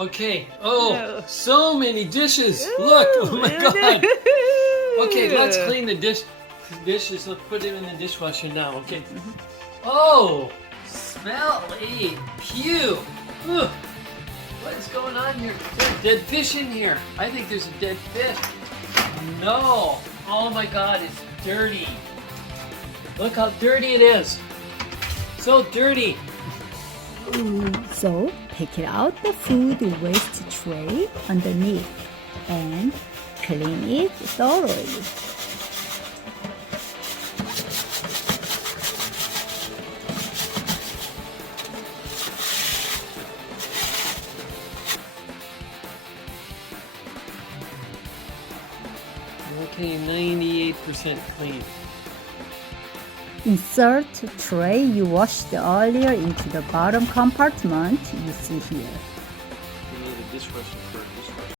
Okay. Oh, No. so many dishes. Look. Oh my God. Okay, let's clean the dishes. Let's put it in the dishwasher now. Okay. Oh, smelly. Pew. Ugh. What's going on here? There's a dead fish in here. I think there's a dead fish. No. Oh my God, it's dirty. Look how dirty it is. So dirty. So take it out the food waste tray underneath and clean it thoroughly. Okay, 98% clean. Insert tray you washed earlier into the bottom compartment you see here. We need a dishwasher for a dishwasher.